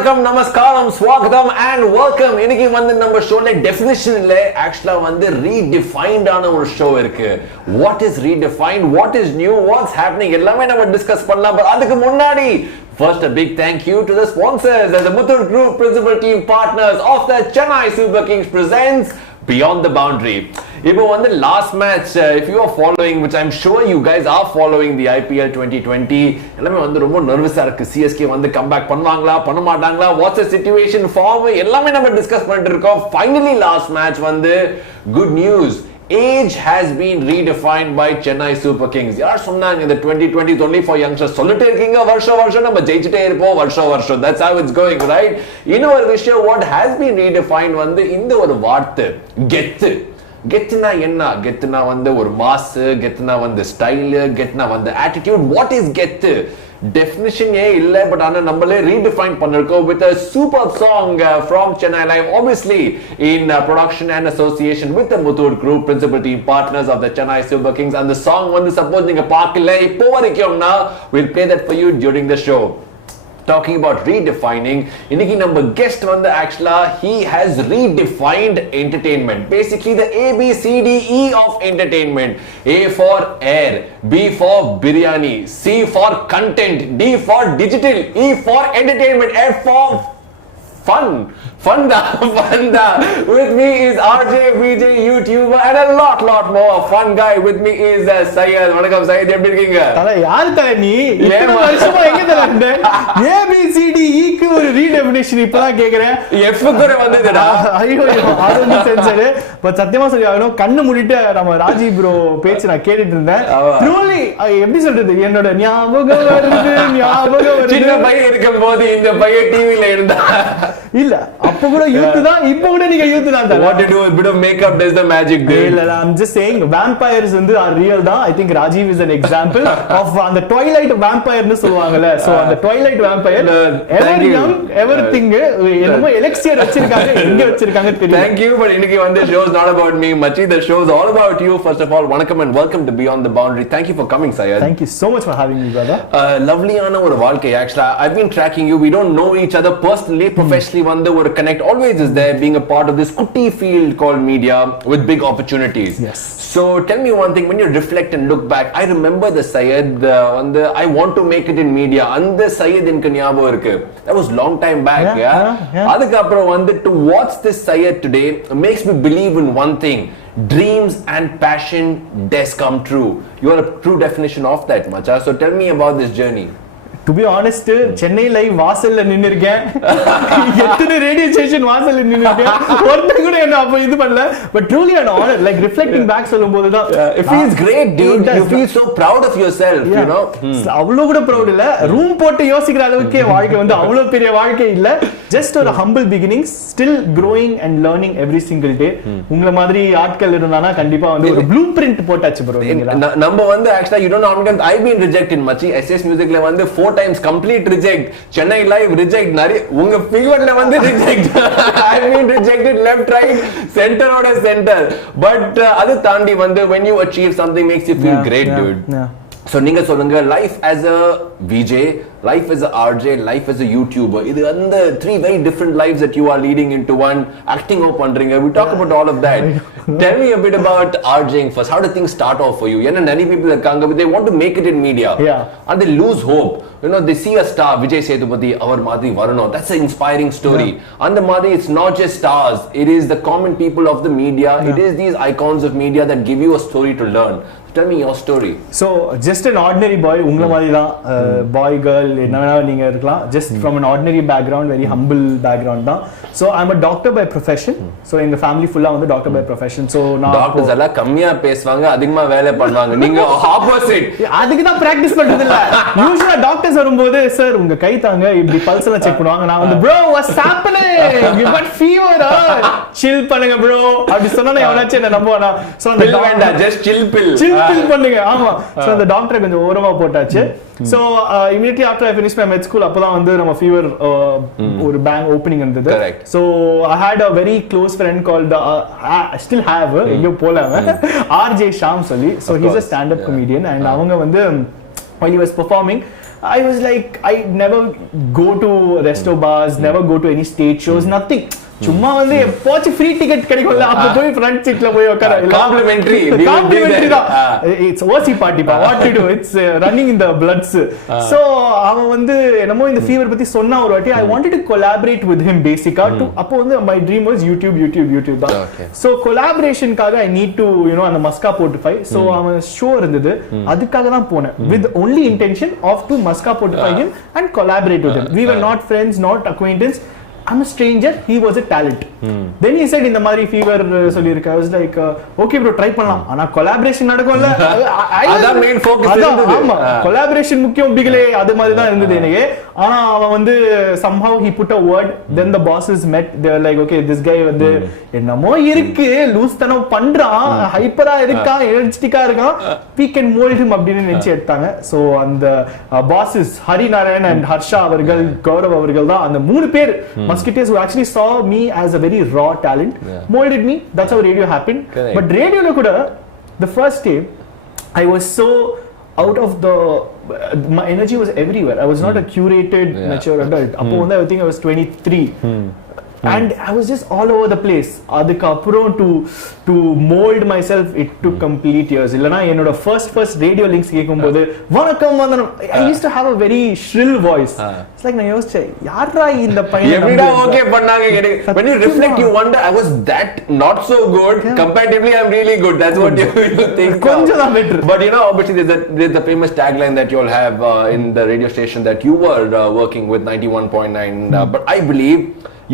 Vanakkam, Namaskaram, Swagatham and welcome. இன்னைக்கு வந்து நம்ம ஷோல டெஃபினிஷன் இல்ல, ஆக்சுவலா வந்து ரீடிஃபைன்ட் ஆன ஒரு ஷோ இருக்கு. What is redefined? What is new? What's happening? எல்லாமே நம்ம டிஸ்கஸ் பண்ணலாம். But அதுக்கு முன்னாடி first a big thank you to the sponsors and the Muthoot Group principal team partners of the Chennai Super Kings presents Beyond the Boundary. இப்போ வந்து last match, if you are following, which I'm sure you guys are following the IPL 2020, எல்லாமே வந்து ரொம்ப நர்வஸா இருக்கு. CSK வந்து comeback பண்ணுவாங்களா பண்ண மாட்டாங்களா, வாட்ஸ் தி சிச்சுவேஷன் ஃபார்ம் எல்லாமே நம்ம டிஸ்கஸ் பண்ணிட்டு இருக்கோம். Finally last match வந்து good news. Age has been redefined by Chennai Super Kings. யார் சொன்னாங்க இந்த 2020 is only for youngsters? சொல்லிட்டே இருக்கீங்க வருஷம் நம்ம ஜெயிச்சிட்டே இருப்போம் வருஷம். That's how it's going, right? இன்னொரு விஷயம், what has been redefined வந்து இந்த ஒரு வார்த்தை கெத்து. கெத்துனா என்ன? கெத்துனா வந்து ஒரு மாஸ், கெத்துனா வந்து ஸ்டைல், கெத்துனா வந்து ஆட்டிடியூட். வாட் இஸ் கெத்து? டெஃபினிஷன் இல்ல, பட் ஆனா நம்மளே ரீடிஃபைன் பண்ணிருக்கோம் with a superb song from Chennai Live, obviously in production and association with the Muthoot Group principal team partners of the Chennai Super Kings. And the song வந்து suppose நீங்க பார்க்கல இப்போ வரைக்கும்னா we'll play that for you during the show. Talking about redefining, இன்னைக்கு நம்ம guest வந்து actually he has redefined entertainment, basically the ABCDE of entertainment. A for air, B for biryani, C for content, D for digital, E for entertainment, F for fun da. With me is RJ, VJ, YouTuber and a lot more fun guy. With me is Syed. Vanakkam Syed, எப்படி இருக்கீங்க? தல யார் தல நீ? இத்தனை வருஷமா எங்க தல இருந்த? ABCDE க்கு ஒரு ரீடெஃபினிஷன் இப்பதான் கேக்குறேன். F கூட வந்ததுடா. ஐயோ அது வந்து சென்சர். பட் சத்தியமா சொல்லியாகணும், கண்ணு மூடிட்டு நம்ம ராஜி ப்ரோ பேச்சு நான் கேட்டுட்டு இருந்தேன். ட்ரூலி எப்படி சொல்றது, என்னோட ஞாபகம் வருது. சின்ன பையன் இருக்கும்போது இந்த பையன் டிவில இருந்தா இல்ல அப்ப கூட யூத் தான், இப்ப கூட நீங்க யூத் தான். What to do, a bit of makeup does the magic, dude. இல்ல I'm just saying vampires வந்து are real தான். I think Rajiv is an example of அந்த twilight vampire னு சொல்வாங்கல. So அந்த twilight vampire ever young everything என்னமோ elixir வச்சிருக்காங்க, எங்க வச்சிருக்காங்க தெரியல. Thank you, but இன்னைக்கு வந்து show is not about me Machi, the show is all about you. First of all, vanakkam and welcome to Beyond the Boundary. Thank you for coming, Syed. Thank you so much for having me, brother. Lovely ஆன ஒரு வாழ்க்கை. Actually I've been tracking you, we don't know each other personally, professionally வந்து ஒரு connect always is there, being a part of this kutti field called media with big opportunities. Yes. So tell me one thing, when you reflect and look back, I remember the Syed and I want to make it in media, and the Syed எனக்கு ஞாபகம் இருக்கு. That was long time back. அதுக்கு அப்புறம் வந்து to watch this Syed today makes me believe in one thing: dreams and passion does come true. You are a true definition of that, Macha. So tell me about this journey. To be honest, Chennai live வாசல்ல நின்னு இருக்கேன். எத்தனை radio station வாசல்ல நின்னு இருக்கேன். ஒருத்தங்க கூட என்ன அப்ப இது பண்ணல. But truly an honor, like reflecting back சொல்லும்போது தான் it feels great, dude. You feel so proud of yourself, you know. அவ்வளவு கூட proud இல்ல. ரூம் போட்டு யோசிக்கிற அளவுக்கு வாழ்க்கை வந்து அவ்வளவு பெரிய வாழ்க்கை இல்ல. Just ஒரு humble beginnings, still growing and learning every single day. உங்கள மாதிரி ஆட்கள் இருந்தானா கண்டிப்பா வந்து ஒரு blueprint போட்டாச்சு bro. நம்ம வந்து actually you don't know how many times I've been rejected, Machi. SS Musicல வந்து 4 times complete reject, Chennai Live reject, nari unga feverla vandu reject. I mean rejected left, right, center oda center. But adu taandi vandu when you achieve something makes you feel great, dude. So நீங்க சொல்லுங்க, life as a VJ, life as a RJ, life as a YouTuber, இது அந்த three very different lives that you are leading into one, acting out பண்றீங்க. We talk about all of that. Tell me a bit about RJing first. How do things start off for you? ஏன்னா many people இருக்காங்க, they want to make it in media, and they lose hope. You know, they see a star, Vijay Sethupathi, அவர் மாதிரி வரணும். That's an inspiring story. அந்த மாதிரி it's not just stars, it is the common people of the media. It is these icons of media that give you a story to learn. Tell me your story. So just an ordinary boy, உங்கள மாதிரி தான், boy girl என்ன வேணா நீங்க இருக்கலாம். Just from an ordinary background, very humble background தான். So I'm a doctor by profession. So எங்க family full-ஆ வந்து doctor by profession. So நான் டாக்டர்ஸ் எல்லாம் கம்மியா பேசுவாங்க, அதிகமா வேலை பண்ணுவாங்க. நீங்க ஆப்போசிட். அதுக்கு தான் பிராக்டீஸ் பண்றது இல்ல. யூசுவலா டாக்டர்ஸ் வரும்போது சார் உங்க கை தாங்க இப்படி பல்ஸ் எல்லாம் செக் பண்ணுவாங்க. நான் வந்து bro what's happening, you got fever, chill பண்ணுங்க bro அப்படி சொன்னா எவனாச்சும் என்ன நம்புவானா? So அந்த வேண்டாம், just chill pill பண்ணுங்க. ஆமா. So அந்த டாக்டர் கொஞ்சம் ஓரமா போட்டாச்சு. So immediately after I finished my med school, அப்பதான் வந்து நம்ம fever ஒரு bank opening இருந்தது. So I had a very close friend called I still have எங்கயோ போலாம RJ Sham சொல்லி. So he's a stand up comedian and அவங்க வந்து while he was performing I was like, I never go to resto bars, never go to any stage shows, nothing. சும்மா வந்து எப்போச்சு free ticket கிடைக்கும்ல அப்ப போய் front சீட்ல போய் உட்கார காம்ப்ளிமெண்டரி தான். இட்ஸ் ஓசி பார்ட்டி பா, what to to, it's running in the பிளட்ஸ். So அவன் வந்து என்னமோ இந்த ஃபீவர் பத்தி சொன்னா ஒரு வாட்டி, I wanted to collaborate with him basically to அப்போ வந்து my dream was YouTube தான். சோ collaborationக்காக I need to அந்த மஸ்கா போட்டுஃபை. சோ அவன் ஷோ இருந்தது, அதுக்காக தான் போனேன் with only intention of to மஸ்கா போட்டுஃபை him and collaborate with him. We were not friends, not acquaintance. I'm a stranger, he was a talent. Then he said இந்த மாதிரி fever சொல்லிருக்க. I was like, okay bro, try பண்ணலாம், ஆனா collaboration நடக்கும்ல, அதான் main focus இருந்தது. ஆமா, collaboration முக்கியம் பிகிலே, அது மாதிரி தான் இருந்தது எனக்கு. ஆனா அவன் வந்து somehow he put a word, then the bosses met, they were like, okay, this guy வந்து என்னமோ இருக்கு, லூஸ் தனம் பண்றான், ஹைப்பரா இருக்கான், எனர்ஜெட்டிக்கா இருக்கான், we can mold him அப்படின்னு நினைச்சு எடுத்தாங்க. சோ அந்த bosses ஹரி நாராயண் and ஹர்ஷா அவர்கள், கௌரவ் அவர்கள் தான் அந்த மூணு பேர் Musketeers who actually saw me as a very raw talent, molded me. That's how radio happened. Correct. But radio lo kuda, the first day I was so out of the my energy was everywhere. I was not a curated mature adult. Appo வந்து I think I was 23. And I was just all over the place. அதுக்கு அப்புறம் to mold myself, it took complete years. இல்லனா என்னோட first radio links கேக்கும்போது வணக்கம் வந்தனம், I used to have a very shrill voice. It's like நான் யோசிச்சேன், யாரா இந்த பையன் எப்படிடா ஓகே பண்ணாங்க. When you reflect, you wonder, I was that not so good, comparatively I'm really good. That's what you think. கொஞ்சம் தான் better. But obviously there's the famous tagline that you all have in the radio station that you were working with 91.9, but I believe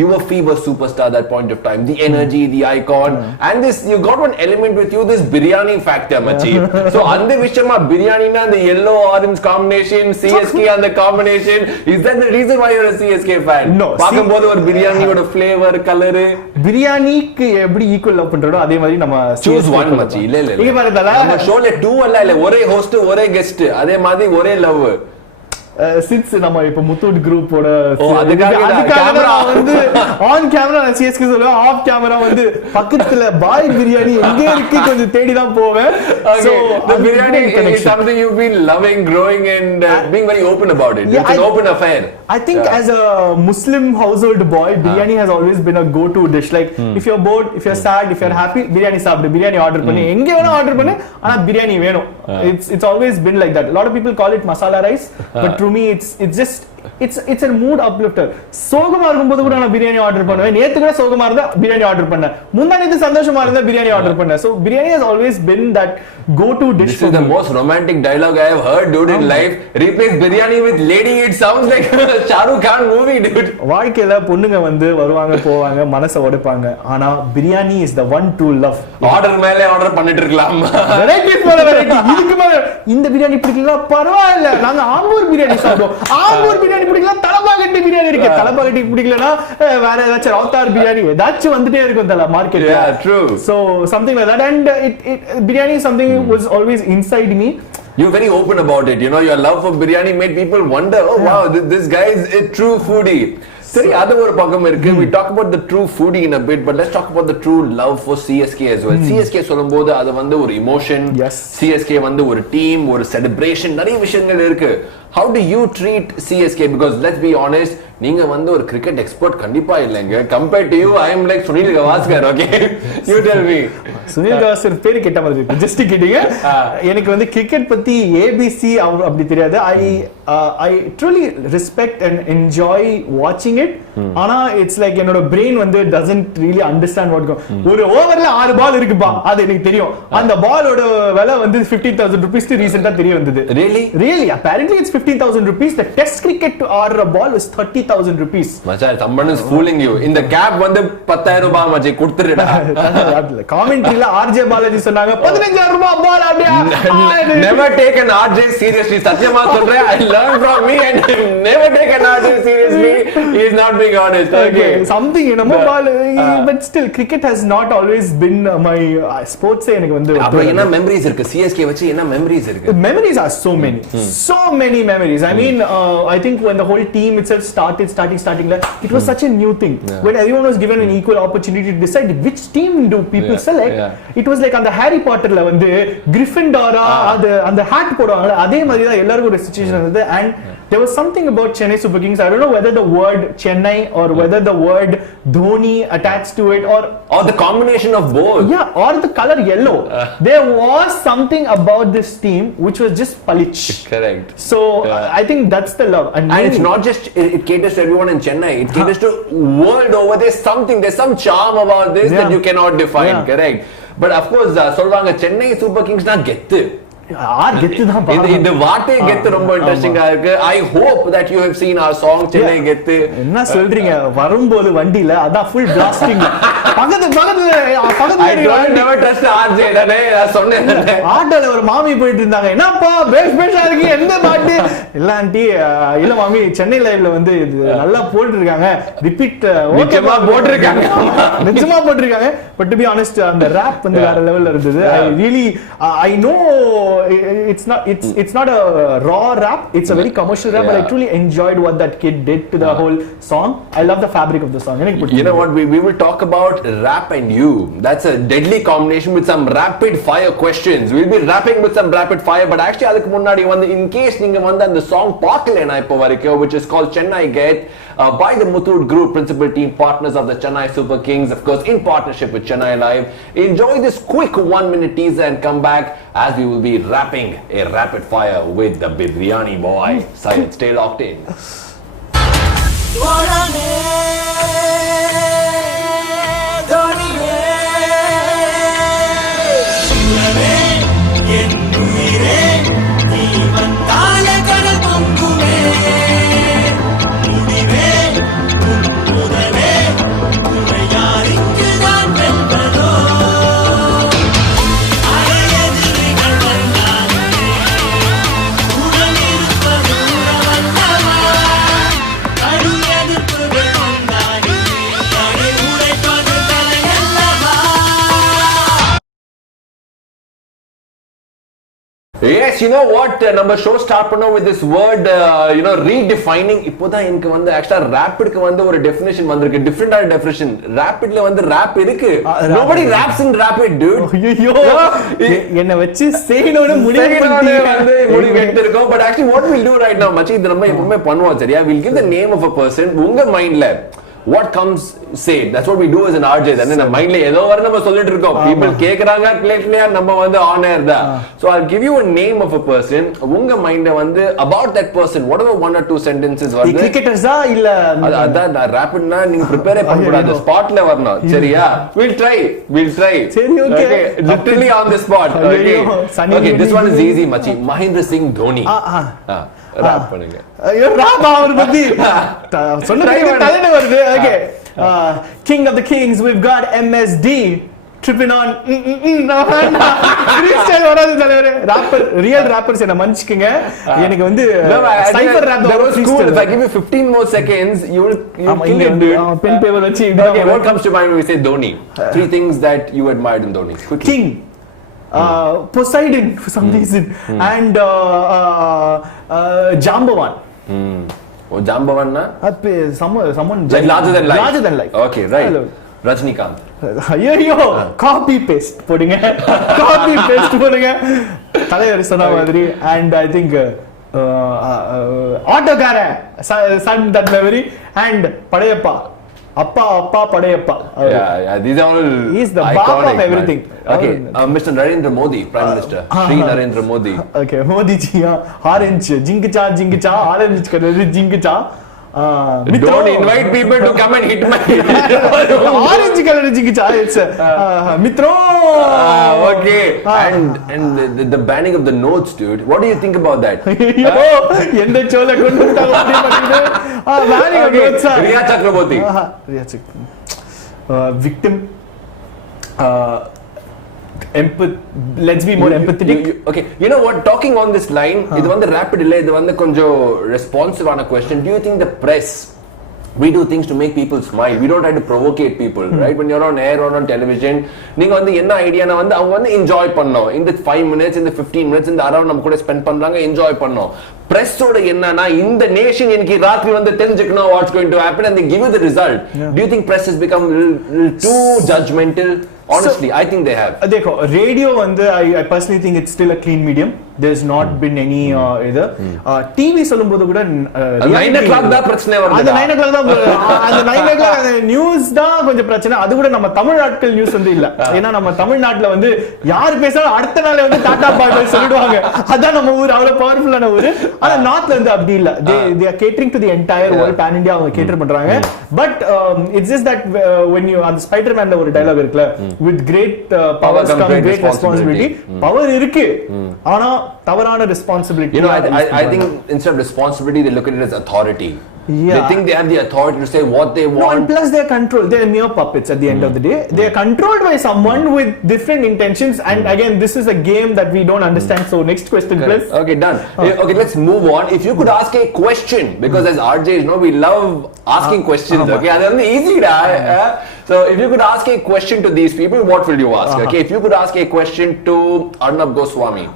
you were fever superstar at that point of time. The energy, the icon, and this, you got one element with you, this biryani factor, machi. So and the vishama biryani na, the yellow orange combination, CSK and the combination, is that the reason why you're a CSK fan? No, பாக்கும்போது ஒரு biryani ஓட flavor, color, பிரியாணிக்கு எப்படி equal love பண்றோம் அதே மாதிரி நம்ம choose one machi. இல்ல இங்க பாருங்க, நம்ம ஷோல 2 இல்ல ஒரே ஹோஸ்ட் ஒரே கெஸ்ட், அதே மாதிரி ஒரே லவ். சின்ஸ் நம்ம இப்ப முத்தூட் குரூப்போட அதுக்காக வந்து ஆன் கேமரா நான் சிஎஸ்கே சொல்லுவேன், ஆஃப் கேமரா வந்து பக்கத்துல பாய் பிரியாணி எங்க இருக்கு கொஞ்சம் தேடி தான் போவேன். So the biryani is something you've been loving, growing and being very open about it. It's an open affair. I think as a Muslim household boy, biryani has always been a go-to dish. Like if you're bored, if you're sad, if you're happy, biryani சாப்பிடு, biryani order பண்ணு, எங்க வேணா order பண்ணு, ஆனா biryani வேணும். It's always been like that. A lot of people call it masala rice, but to me it's just it's a mood uplifter. சோகமா இருக்கும்போது கூட நான் பிரியாணி ஆர்டர் பண்ணுவேன். நேத்து கூட சோகமா இருந்தா பிரியாணி ஆர்டர் பண்ணேன். முந்தானேத்து சந்தோஷமா இருந்தா பிரியாணி ஆர்டர் பண்ணேன். So biryani has always been that go-to dish. This is the most romantic dialogue I have heard, dude, in life. Replace biryani with lady, it sounds like a Shah Rukh Khan movie, dude. வாழ்க்கையில பொண்ணுங்க வந்து வருவாங்க போவாங்க, மனசை உடைப்பாங்க, ஆனா biryani is the one true love. Order மேலே order பண்ணிட்டு இருக்கலாம். வெரைட்டி போல வெரைட்டி. இதுக்கு மேல இந்த பிரியாணி பிடிக்கல பரவாயில்லை, நாங்க ஆம்பூர் பிரியாணி சாப்பிடுவோம். ஆம்பூர் பிரியாணி பிடிக்கல, தலபாகட்டி பிரியாணி இருக்கு. தலபாகட்டி பிடிக்கலனா வேற ஏதாச்சும் ரவுத்தார் பிரியாணி ஏதாச்சும் வந்துட்டே இருக்கும் தல மார்க்கெட்ல. Yeah, true. So something like that, and biryani is something was always inside me. You're very open about it. Your love for biryani made people wonder, oh wow, this guy is a true foodie. சரி, அது ஒரு பக்கம் இருக்கு. We talk about the true foodie in a bit, but let's talk about the true love for CSK as well. CSK சொல்லும்போது அது வந்து ஒரு emotion. CSK வந்து ஒரு team, ஒரு celebration, நிறைய விஷயங்கள் இருக்கு. How do you treat CSK? Because let's be honest, நீங்க வந்து ஒரு cricket expert கண்டிப்பா இல்லைங்க. Compared to you, I am like Sunil Gavaskar, okay? You tell me. Sunil Gavaskar பேரு கேட்ட மாதிரி இருக்கு. ஜஸ்ட் கேட்டீங்க. எனக்கு வந்து கிரிக்கெட் பத்தி ABC அப்படி தெரியாது. I truly respect and enjoy watching it. ஆனா it's like என்னோட brain வந்து doesn't really understand what go. ஒரு ஓவர்ல 6 பால் இருக்குப்பா, அது எனக்கு தெரியும். அந்த பாலோட விலை வந்து 15,000 rupees ரீசன்ட்டா தெரிய வந்தது. Really? Apparently it's 15,000 rupees. The test cricket to order a ball was 30,000 rupees. மச்சான், someone is fooling you. இந்த கேப் வந்து 10,000 ரூபாய் மச்சி கொடுத்துடுடா. காமெண்ட்ரியில RJ பாலாஜி சொன்னாங்க 15,000 ரூபாய் பால் அப்படியே. Never take an RJ seriously. சத்தியமா சொல்றேன், I learned from me and never take an RJ seriously. He is not being honest. Okay. Something ball, but still cricket has not always been my sports. எனக்கு வந்து அப்ப என்ன memories இருக்கு CSK வச்சு? என்ன memories இருக்கு? Memories are so many memories. I mean, I think when the whole team itself starting it was such a new thing. When everyone was given an equal opportunity to decide which team do people select, it was like on the Harry Potterல வந்து Gryffindor அந்த hat போடுவாங்க, அதே மாதிரி தான் எல்லாருக்கும் ஒரு situation இருந்தது. And there was something about Chennai Super Kings. I don't know whether the word Chennai or whether the word Dhoni attached to it or the combination of both. Yeah, or the color yellow. There was something about this team which was just palich. Correct. So I think that's the love. And it's not just it caters to everyone in Chennai. It caters to world over. There's some charm about this that you cannot define. Correct. But of course, சொல்றாங்க Chennai Super Kings na gettu. இந்த வார்த்தை கெத்து ரொம்ப இன்ட்ரெஸ்டிங்கா இருக்கு. I hope that you have seen our song Chennai கெத்து. என்ன சொல்றீங்க? வரும்போது வண்டில அதான் full blasting. பக்கத்து I don't never trust RJ தானே நான் சொன்னேன். ஆட்டோல ஒரு மாமி போயிட்டு இருந்தாங்க. என்னப்பா பேஸ்பேஷா இருக்கு எந்த பாட்டு? இல்ல ஆண்டி இல்ல மாமி சென்னை லைவ்ல வந்து இது நல்லா போட்டு இருக்காங்க. ரிப்பீட் ஓகேமா போட்டுருக்காங்க. நிஜமா போட்டுருக்காங்க. But to be honest அந்த rap வந்து வேற லெவல்ல இருந்தது. I know it's not a raw rap, it's a very commercial rap, but I truly enjoyed what that kid did to the whole song. I love the fabric of the song. You know what, we will talk about rap and you. That's a deadly combination with some rapid fire questions. We'll be rapping with some rapid fire, but actually adukku munnadi vandu in case neenga vandu and the song paakala ipo varaiku, which is called Chennai Get by the Muthoot Group principal team partners of the Chennai Super Kings, of course in partnership with Chennai Live. Enjoy this quick 1-minute teaser and come back as we will be rapping a rapid fire with the biryani boy Syed. Stay locked in. Yes, you know what, நம்ம show start பண்ணோம் with this word redefining. இப்போதான் எனக்கு வந்து actually rapidக்கு வந்து ஒரு definition வந்திருக்கு, different definition. Rapidல வந்து rap இருக்கு. Nobody raps in rapid, dude. ஐயோ என்ன வச்சு செய்யணும்னு முடிவு எடுத்திருக்கோம். But actually what we'll do right now, மச்சி இது நம்ம எப்பவுமே பண்ணுவோம் சரியா, we'll give the name of a person. உங்க மைண்ட்ல what comes say, that's what we do as an RJ. Then நம்ம மைண்ட்ல ஏதோ வர நம்ம சொல்லிட்டு இருக்கோம், people கேக்குறாங்க பிளேட்லயா நம்ம வந்து on air தான். So I'll give you a name of a person. உங்க மைண்ட்ல வந்து about that person whatever one or two sentences வருது. கிரிக்கெட்டர்ஸா இல்ல அதான் ரேபிட்னா நீங்க ப்ரிப்பேர் பண்ண கூடாது, ஸ்பாட்ல வரணும் சரியா. we'll try சரி okay literally on the spot. okay this one is easy மச்சி. மஹேந்திர சிங் தோனி ராப் பண்ணுங்க. ஐயோ ராப் அவர் பத்தி சொன்னதுக்கு தலையில வருது. Okay king of the kings, we've got MSD tripping on freestyle வராது தலைவரே. ராப்பர் ரியல் ராப்பர்ஸ் என்ன மன்னிச்சுக்கங்க, எனக்கு வந்து சைபர் rap that was cool. If I give you 15 more seconds you will kill it, dude. pen paper வச்சி okay what comes to mind when we say Dhoni? Three things that you admired in Dhoni quickly. King, Poseidon for some reason, and Jambavan. Oh, Jambavan na? Someone like larger than life. Okay, right. Rajnikant. ஐயோ copy paste போடுங்க, copy paste போடுங்க தலைவர் சொன்ன மாதிரி. And I think ஆட்டோக்கார சன் that memory and Padayappa அப்பா Padayappa. Yeah, these are all he's the bop of everything. Okay, Mr. Narendra Modi, Prime Minister. Shri Narendra Modi. Okay, Modi ji, orange jingicha orange color jingicha. Don't invite people to come and hit my orange color jingicha. It's mitro. Okay, and the banning of the notes, dude. What do you think about that? எந்த சோல கொண்டு வந்தாங்க அப்படி பண்ணிட்டு banning of notes. Riya Chakraborty. Victim. Let's be more empathetic. Okay, you know what, talking on this line, இது வந்து rapid இல்ல, இது வந்து கொஞ்சம் responsive ஆன question. Do you think the press, we do things to make people smile, we don't try to provocate people, right? When you're on air or on television, நீங்க வந்து என்ன ஐடியானா வந்து அவங்க வந்து என்ஜாய் பண்ணணும், இந்த 5 minutes இந்த 15 minutes இந்த அரௌண்ட் நம்ம கூட ஸ்பெண்ட் பண்றாங்க, என்ஜாய் பண்ணணும். பிரஸ்ஸோட என்னன்னா இந்த நேஷன் இன்னைக்கு ராத்திரி வந்து தெரிஞ்சுக்கணும் what's going to happen and they give you the result. Do you think press has become too judgmental? Honestly, I think they have. देखो रेडियो வந்து I personally think it's still a clean medium. there's not been any இது TV சொல்லும்போது கூட 9 o'clock தான் பிரச்சனை வருது. அந்த 9 o'clock தான் அந்த 9 o'clock அந்த நியூஸ் தான் கொஞ்சம் பிரச்சனை. அது கூட நம்ம தமிழ்நாட்கள் நியூஸ் வந்து இல்ல. ஏன்னா நம்ம தமிழ்நாட்டுல வந்து யார் பேசினாலும் அடுத்த நாள் வந்து டாடா பாய் சொல்லிடுவாங்க. அதான் நம்ம ஊர் அவ்வளவு பவர்ஃபுல்லான ஊர். ஆனா நார்த்ல வந்து அப்படி இல்ல. they are catering to the entire world, pan India அவங்க கேட்டர் பண்றாங்க. But it's just that when you அந்த ஸ்பைடர்மேன்ல ஒரு டயலாக் இருக்குல, with great powers come great responsibility. Power இருக்கு, ஆனா தவறான responsibility. You know, I think instead of responsibility they look at it as authority. Yeah. They think they have the authority to say what they want. No, and plus they're controlled. They're mere puppets at the end of the day. They're controlled by someone with different intentions. And again, this is a game that we don't understand. So next question, please. Okay, done. Okay, let's move on. If you could ask a question, because as RJs, you know, we love asking questions. Okay, that's easy, so if you could ask a question to these people, what will you ask? Okay, if you could ask a question to Arnab Goswami.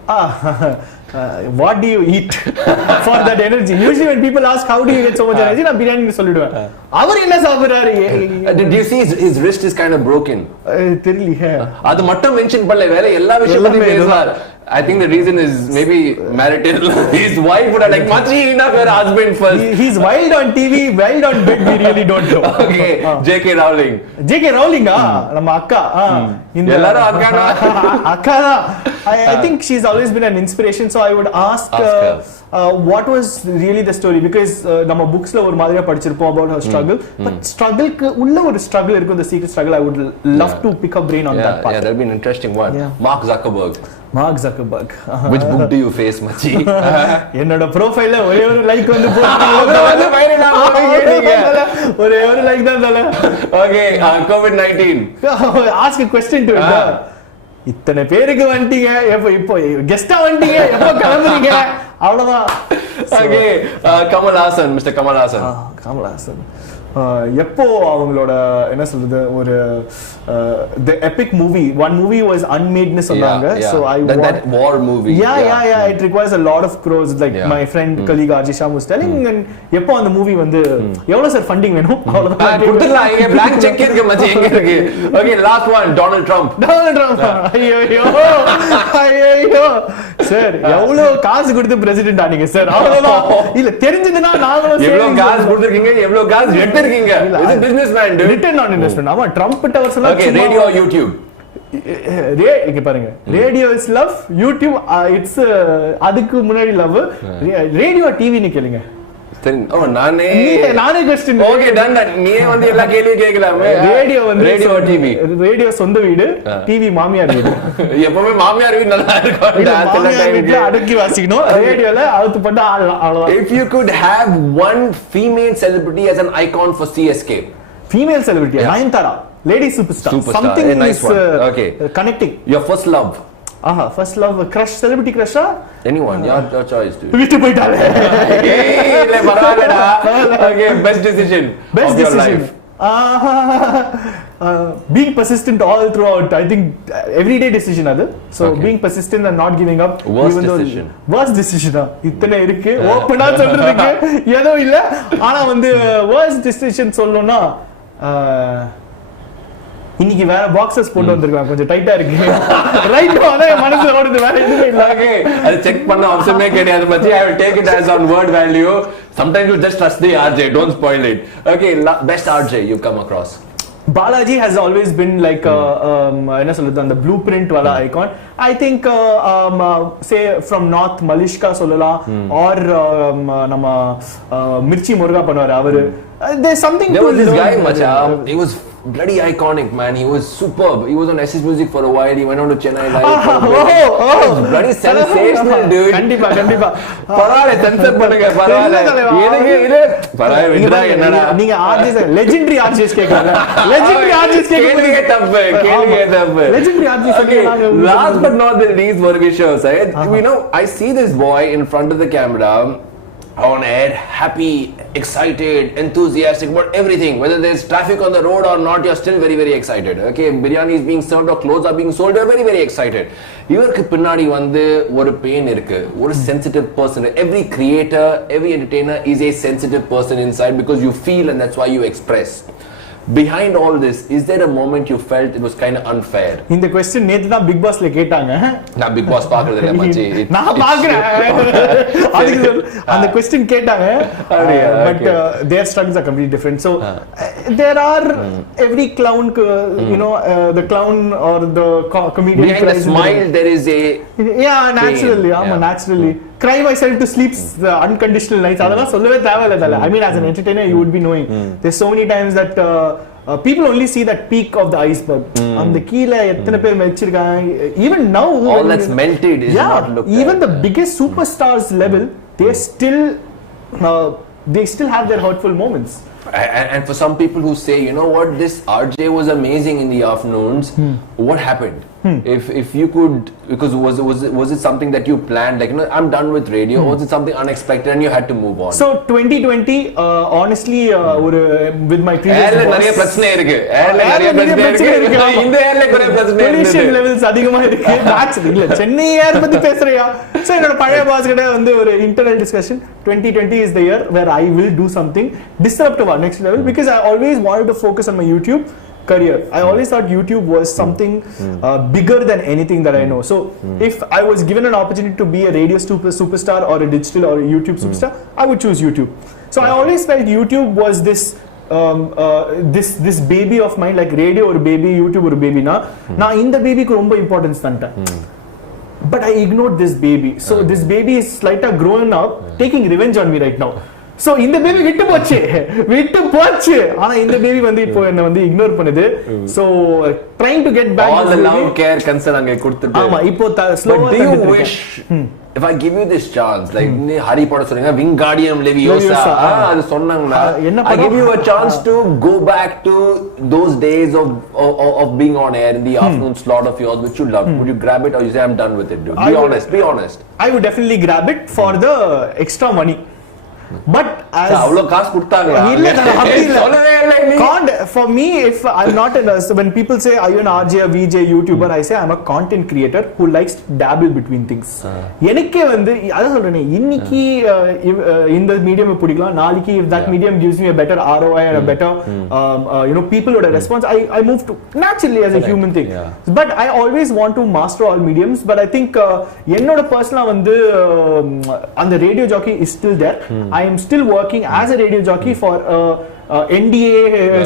What do you eat for that energy? Usually when people ask how do you get so much energy, na biryani nu solliduven. Avar enna saapiraru? Did you see his wrist is kind of broken? Theriyala. Adu mattum mention palla vera ella vishayam pesar. I think the reason is maybe marital. His wife would have like, machi enough her husband first. He's wild on TV, wild on bed, we really don't know. Okay, JK Rowling. JK Rowling நம்ம அக்கா எல்லாரும் அக்கானா அக்கா. I think she's always been an inspiration, so I would ask what was really the story, because நம்ம புக்ஸ்ல ஒரு மாதிரியா படிச்சிருப்போம் about her struggle, but struggleக்கு உள்ள ஒரு struggle இருக்கு, the secret struggle. I would love to pick a brain on that part. Yeah, that'll be an interesting one. Mark Zuckerberg. Which book do you face, machi? என்னோட ப்ரொஃபைல்ல ஒரே ஒரு like வந்து போடுறீங்க, ஒரே ஒரு லைக் தான் தல. Okay, COVID-19. Ask a question to it. இத்தனை பேருக்கு வந்துட்டீங்க, இப்போ கெஸ்டா வந்துட்டீங்க, எப்போ கிளம்புறீங்க, அவ்வளவுதான். Okay, Mr. Kamal Haasan. எப்போ அவங்களோட என்ன சொல்றது ஒரு the epic movie, one movie was unmade னு சொன்னாங்க. So that war movie. Yeah, it requires a lot of crores, like my friend colleague RJ Sham was telling. And எப்போ அந்த movie வந்து எவ்வளவு சார் ஃபண்டிங் வேணும், அவ்வளவுதான் கொடுத்துடலாம். இங்க blank check இருக்கு மச்சி, எங்க இருக்கு? Okay, last one, Donald Trump. ஐயோ சார், எவ்வளவு காசு கொடுத்து பிரசிடென்ட் ஆனீங்க சார், அவ்வளவுதான். இல்ல தெரிஞ்சதுன்னா நாங்களும் எவ்வளவு காசு கொடுத்திருக்கீங்க, எவ்வளவு காசு எடுத்திருக்கீங்க. இது businessman dude. Return on investment. ஆமா, ட்ரம்ப் டவர்ஸ் எல்லாம். Okay, radio or YouTube? இங்க பாருங்க, radio is love, YouTube it's அதுக்கு முன்னாடி லவ். ரேடியோ டிவின்னு கேளுங்க. நானே क्वेश्चन. Okay, ton. நீ வந்து எல்லா கேள்வியும் கேட்கலாமே. ரேடியோ வந்து ரேடியோ டிவி. ரேடியோ சொந்த வீடு, டிவி மாமியார் வீடு. எப்பவுமே மாமியார் வீடு நல்லா இருக்கும். வீட்ல அடக்கி வாசிக்கணும், ரேடியோல அவுத்து போட்டு அவ்வளவுதான். If you could have one female celebrity as an icon for CSK. Female celebrity, Nayanthara, lady superstar. Something nice is okay. Connecting. Your first love. First love, crush, celebrity crush. Anyone, your choice dude. விட்டு போய்ட்டாலே. இல்ல பரவாயில்லடா. Okay, best decision of your life. Being persistent all throughout. I think everyday decision adu. So being persistent and not giving up. Worst decision. இத்தனை இருக்கு, ஓபனா சொல்றதுக்கு ஏதோ இல்ல. ஆனா வந்து worst decision சொல்லணும்னா இன்னைக்கு வேற பாக்ஸஸ் போட்டு வந்திருக்காங்க, கொஞ்சம் டைட்டா இருக்கு. ரைட், ஆனா மனசுல ஓடுது, வேற எதுவுமே இல்ல. ஓகே, அது செக் பண்ண ஆப்ஷனே கிடையாது மச்சி. I will take it as on word value. Sometimes you just trust the RJ, don't spoil it. Okay, best RJ you've come across. Balaji has always been like என்ன சொல்றது, அந்த blueprint wala icon. I think say from north Malishka சொல்லலாம், or நம்ம மிர்ச்சி முருகா பண்ணுவாரு அவரு. There's something there was this guy macha, he was bloody iconic, man. He was superb. He was on SS Music for a while. He went on to Chennai Live. Bloody sensational dude. கண்டிப்பா பரவாயில்லை, sensor பண்ணுங்க, பரவாயில்லை. எனக்கு இது பரவாயில்லை. என்னடா நீங்க ஆர்ஜிஸ் legendary ஆர்ஜிஸ் கேக்குறாங்க. லெஜெண்டரி ஆர்ஜிஸ் கேக்குறீங்க, தப்பு. லெஜெண்டரி ஆர்ஜிஸ் கேக்குறாங்க. Last but not the least, what we show, Syed. You know, I see this boy in front of the camera, on air, happy, excited, enthusiastic about everything. Whether there's traffic on the road or not, you're still very, very excited. Okay, biryani is being served or clothes are being sold, you're very, very excited. இவருக்கு பின்னாடி வந்து ஒரு pain இருக்கு, ஒரு sensitive person. Every creator, every entertainer is a sensitive person inside, because you feel and that's why you express. behind all this, is there a moment you felt it was kind of unfair? இந்த question நேத்து தான் big பாஸ்ல கேட்டாங்க. நான் big pass பாக்குறது இல்ல மச்சி. நான் பாக்குறேன். அதுக்கு அந்த क्वेश्चन கேட்டாங்க. But their struggles are completely different. So there are every clown, the clown or the comedian, behind the smile there is a naturally naturally cry myself to sleep, the unconditional nights, அதெல்லாம் சொல்லவே தேவையில்லை. I mean, as an entertainer you would be knowing there's so many times that people only see that peak of the iceberg. அந்த கீழ எத்தனை பேர் மெச்சிருக்காங்க. Even now all that's melted is not looked even at. the biggest superstars level, they still have their hurtful moments. And for some people who say, you know what, this RJ was amazing in the afternoons, what happened? If you could, because was it something that you planned, like, I'm done with radio, or was it something unexpected and you had to move on? So 2020 honestly with my previous airla nariya prachane irukku, இந்த airla நிறைய பிரச்சனை இருக்கு, pollution levels அதிகமா இருக்கு. Match இல்ல சென்னை ஏர் பத்தி பேசுறியா? So என்னோட பழைய பாஸ் கிட்ட வந்து ஒரு internal discussion, 2020 is the year where I will do something disruptive at next level, because I always wanted to focus on my YouTube career. I always thought YouTube was something bigger than anything that I know. So if I was given an opportunity to be a radio superstar or a digital or a YouTube superstar, I would choose YouTube. So I always felt YouTube was this baby of mine, like radio or baby, YouTube or baby na in the baby ku romba importance tanta. But I ignored this baby. So this baby is slightly grown up, taking revenge on me right now. So இந்த baby விட்டு போச்சு ஆனா இந்த baby வந்து இப்போ என்ன வந்து ignore பண்ணுது. So trying to get back all the love care concern அங்க கொடுத்துட்டு. ஆமா இப்போ ஸ்லோவா. But do you wish if I give you this chance, like Hari போட சொல்றீங்க விங்காடியம் லெவியோசா அது சொன்னாங்கனா, I give you a chance to go back to those days of being on air in the afternoon slot of yours which you loved. Would you grab it or you say I'm done with it, dude? Be honest. I would definitely grab it for the extra money. But as அவ்ளோ காசு கொடுத்தாங்க for me, if I'm not when people say are you an RJ, a VJ, YouTuber, I say I'm a content creator who likes to dabble between things. எனக்கே வந்து அத சொல்றேனே, இன்னைக்கு இந்த medium பிடிக்கலாம், நாளைக்கு if that medium gives me a better ROI and a better people would response, I move to naturally as a human thing. But I always want to master all mediums. But I think என்னோட பர்சனலா வந்து அந்த radio jockey is still there. I am still working as a radio jockey for NDA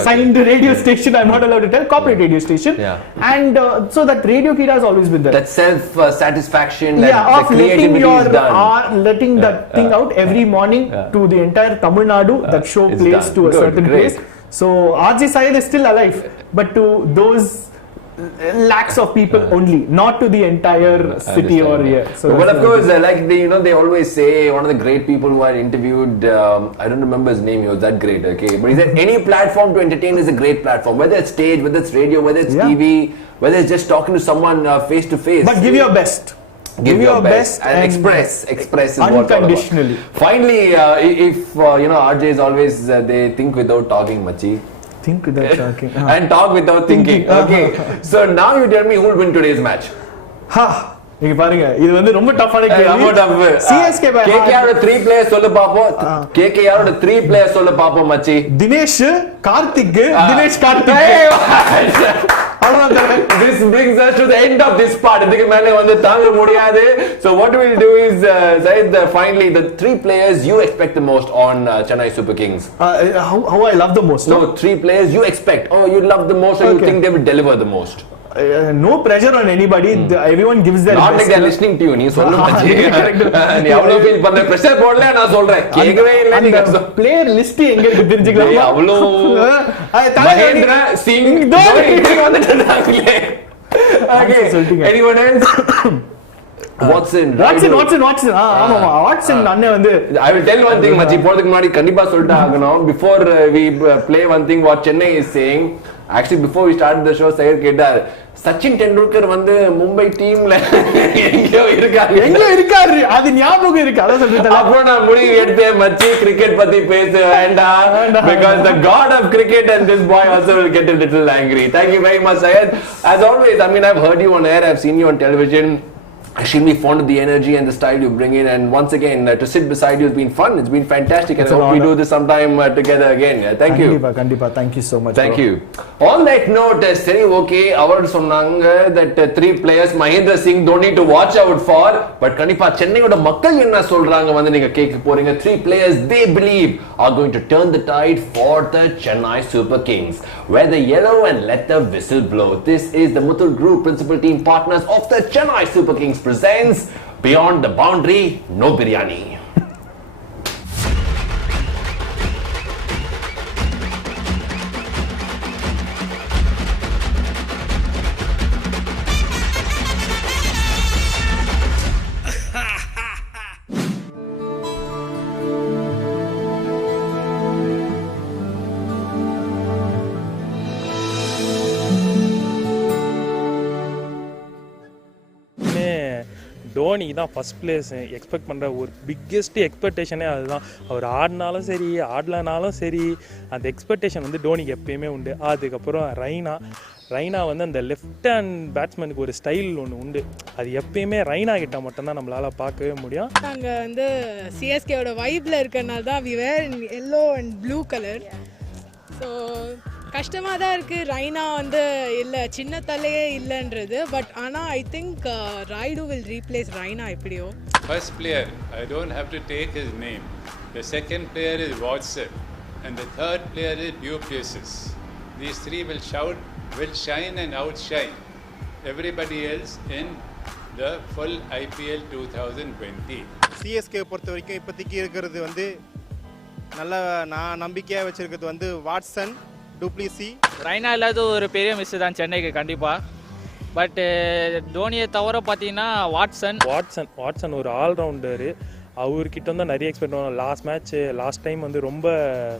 signed radio station. I'm not allowed to tell, corporate radio station. And so that radio kid has always been there. That self satisfaction, of letting that thing out every morning to the entire Tamil Nadu. That show plays to a certain place. So RJ Syed is still alive, but to those lakhs of people only, not to the entire city or here. So but of course, like they always say, one of the great people who I interviewed, I don't remember his name, he was that great, okay, but he said any platform to entertain is a great platform, whether it's stage, whether it's radio, whether it's TV, whether it's just talking to someone face to face. But give your best. Give your best and express is unconditionally. Finally, if RJs always they think without talking, machi. Think without talking. And talk without thinking. Okay. So now you tell me who will win today's match. நீங்க பாருங்க, இது வந்து ரொம்ப டஃப்பான game. ரொம்ப tough. CSK KKR ஓட 3 players சொல்ல பாப்போம். KKR ஓட 3 players சொல்ல பாப்போம் மச்சி. Dinesh Karthik. This brings us to the end of this part. இதுக்கு மேல வந்து தாங்க முடியாது. So what we'll do is Syed, finally the 3 players you expect the most on Chennai Super Kings. How I love the most. No, 3 players you expect. Oh, you love the most, or you think they will deliver the most. No pressure on anybody. Everyone gives their not best. Like they're listening to you. நீ சொல்ல மச்சி. நீ அவ்வளவு feel பண்ண pressure போடல, நான் சொல்றேன். கேக்கவே இல்ல நீங்க. பிளேயர் லிஸ்ட் எங்க இருக்கு தெரிஞ்சுக்கலாம். அவ்வளவு Mahendra Singh Dhoni வந்துட்டாங்களே. Okay. Anyone else? Watson. ஆமா Watson அண்ணே வந்து I will tell one thing மச்சி, போறதுக்கு முன்னாடி கண்டிப்பா சொல்லிட்டு ஆகணும். Before we play one thing what Chennai is saying, actually before we started the show, Syed கேட்டார், சச்சின் டெண்டுல்கர் வந்து மும்பை டீம்ல எங்கயோ இருக்காரு, அது ஞாபகம் இருக்கு. அத சொல்லிட்டேன். அப்போ நான் முடிவு எடுத்தேன் மச்சி, கிரிக்கெட் பத்தி பேச வேண்டாம், because the god of cricket and this boy also will get a little angry. Thank you very much, Syed. As always, I mean, I've heard you on air, I've seen you on television. extremely fond of the energy and the style you bring in, and once again to sit beside you has been fun. It's been fantastic, and I hope we do this sometime together again. Thank you. Kandipa, thank you so much. Thank you. On that note, seri okay, அவர் சொன்னாங்க that 3 players Mahendra Singh don't need to watch out for, but கண்டிப்பா சென்னையோட மக்கள் என்ன சொல்றாங்க வந்து நீங்க கேட்க போறீங்க. 3 players they believe are going to turn the tide for the Chennai Super Kings. Wear the yellow and let the whistle blow. This is the Muthoot Group principal team partners of the Chennai Super Kings presents Beyond the Boundary, No Biryani. தோனிக்கு தான் first place expect பண்ணுற ஒரு biggest எக்ஸ்பெக்டேஷனே அதுதான். அவர் ஆடினாலும் சரி ஆடலனாலும் சரி அந்த expectation வந்து தோனிக்கு எப்பயுமே உண்டு. அதுக்கப்புறம் ரைனா வந்து அந்த லெஃப்ட் ஹேண்ட் பேட்ஸ்மேனுக்கு ஒரு ஸ்டைல் ஒன்று உண்டு. அது எப்பயுமே ரைனா கிட்ட மட்டும்தான் நம்மளால் பார்க்கவே முடியும். நாங்கள் வந்து சிஎஸ்கேவோட வைப்பில் இருக்கிறனால தான் we were in yellow and blue colour. So கஷ்டமாக தான் இருக்குது ரைனா வந்து இல்லை சின்ன தலையே இல்லைன்றது. பட் ஆனால் I think Rayudu will replace Raina எப்படியோ. First player, I don't have to take his name. The second player is Watson and the third player is Duplessis. These three will shine and outshine everybody else in the full IPL 2020. CSK பொறுத்த வரைக்கும் இப்போதைக்கு இருக்கிறது வந்து நல்ல நான் நம்பிக்கையாக வச்சுருக்கிறது வந்து வாட்சன், டூப்ளிசி. ரைனா இல்லாத ஒரு பெரிய மிஸ் தான் சென்னைக்கு கண்டிப்பாக. பட்டு தோனியை தவிர பார்த்தீங்கன்னா வாட்சன் ஒரு ஆல்ரவுண்டரு. அவர்கிட்ட வந்து நிறைய எக்ஸ்பெக்ட் பண்ணுவோம். லாஸ்ட் டைம் வந்து ரொம்ப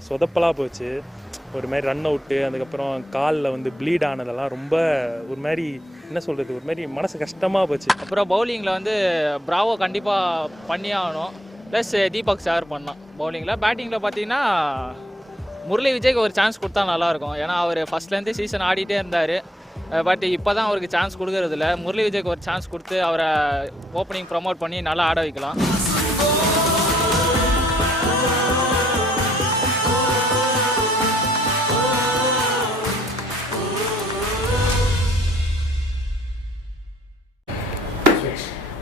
சொதப்பலாக போச்சு. ஒரு மாதிரி ரன் அவுட்டு, அதுக்கப்புறம் காலில் வந்து ப்ளீட் ஆனதெல்லாம் ரொம்ப ஒரு மாதிரி என்ன சொல்கிறது, ஒரு மாதிரி மனசு கஷ்டமாக போச்சு. அப்புறம் பவுலிங்கில் வந்து பிராவோ கண்டிப்பாக பண்ணியே ஆகணும். ப்ளஸ் தீபக் சார் பண்ணான் பவுலிங்கில். பேட்டிங்கில் பார்த்தீங்கன்னா முரளி விஜய்க்கு ஒரு சான்ஸ் கொடுத்தா நல்லாயிருக்கும். ஏன்னா அவர் ஃபஸ்ட்லேருந்து சீசன் ஆடிட்டே இருந்தார். பட் இப்போ தான் அவருக்கு சான்ஸ் கொடுக்கறதில்ல. முரளி விஜய்க்கு ஒரு சான்ஸ் கொடுத்து அவரை ஓப்பனிங் ப்ரமோட் பண்ணி நல்லா ஆட வைக்கலாம்.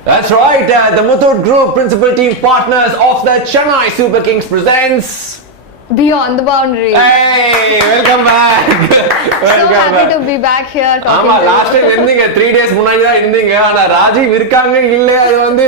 That's right, the Muthoot Group principal team partners of the Chennai Super Kings presents Beyond the Boundary. Hey, welcome back. So happy to be back here talking ஆமா, to last time இருந்தீங்க 3 days முன்னாடி தான் இருந்தீங்க. ஆனா ராஜீவ் இருக்காங்க இல்ல அது வந்து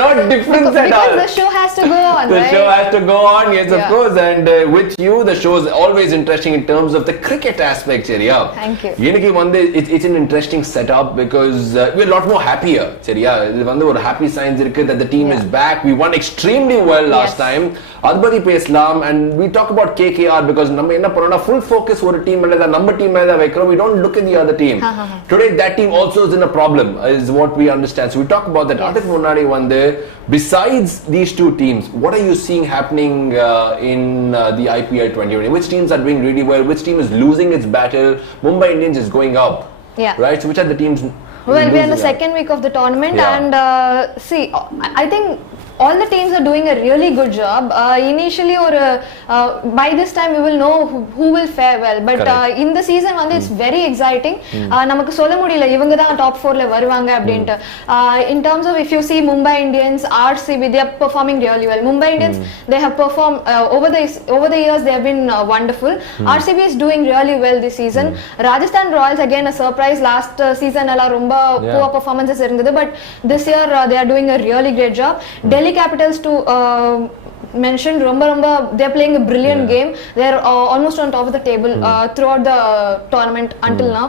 not different at all. Because the show has to go on, the right? show has to go on, yes, of course. And with you the show is always interesting in terms of the cricket aspect, சரியா? Thank you. எனக்கு வந்து it's an interesting setup because we're a lot more happier, சரியா? இது வந்து ஒரு happy signs இருக்கு that the team is back. We won extremely well last time. அது பத்தி பேசலாம். And we talk about KKR because நம்ம என்ன பண்ணோம்னா full focus ஒரு டீம் மேல தான், நம்ம டீம் மேல தான் வைக்கிறோம். We don't look at the other team. Today that team also is in a problem is what we understand. So we talk about that. அதுக்கு முன்னாடி வந்து besides these two teams, what are you seeing happening in the IPL 2020? Which teams are doing really well? Which team is losing its battle? Mumbai Indians is going up. Yeah. Right? So which are the teams? Well, we are in the second week of the tournament, and see, I think all the teams are doing a really good job. Initially, or by this time, we will know who will fare well. But in the season, it's very exciting. நமக்கு சொல்ல முடியல இவங்க தான் top 4ல வருவாங்க அப்படினு. In terms of if you see Mumbai Indians, RCB, they are performing really well. Mumbai Indians, they have performed over the years. They have been wonderful. RCB is doing really well this season. Rajasthan Royals again a surprise. Last season alla romba poor performances irundhudu, but this year they are doing a really great job. Delhi Capitals to mentioned romba they are playing a brilliant game. They are almost on top of the table throughout the tournament until now.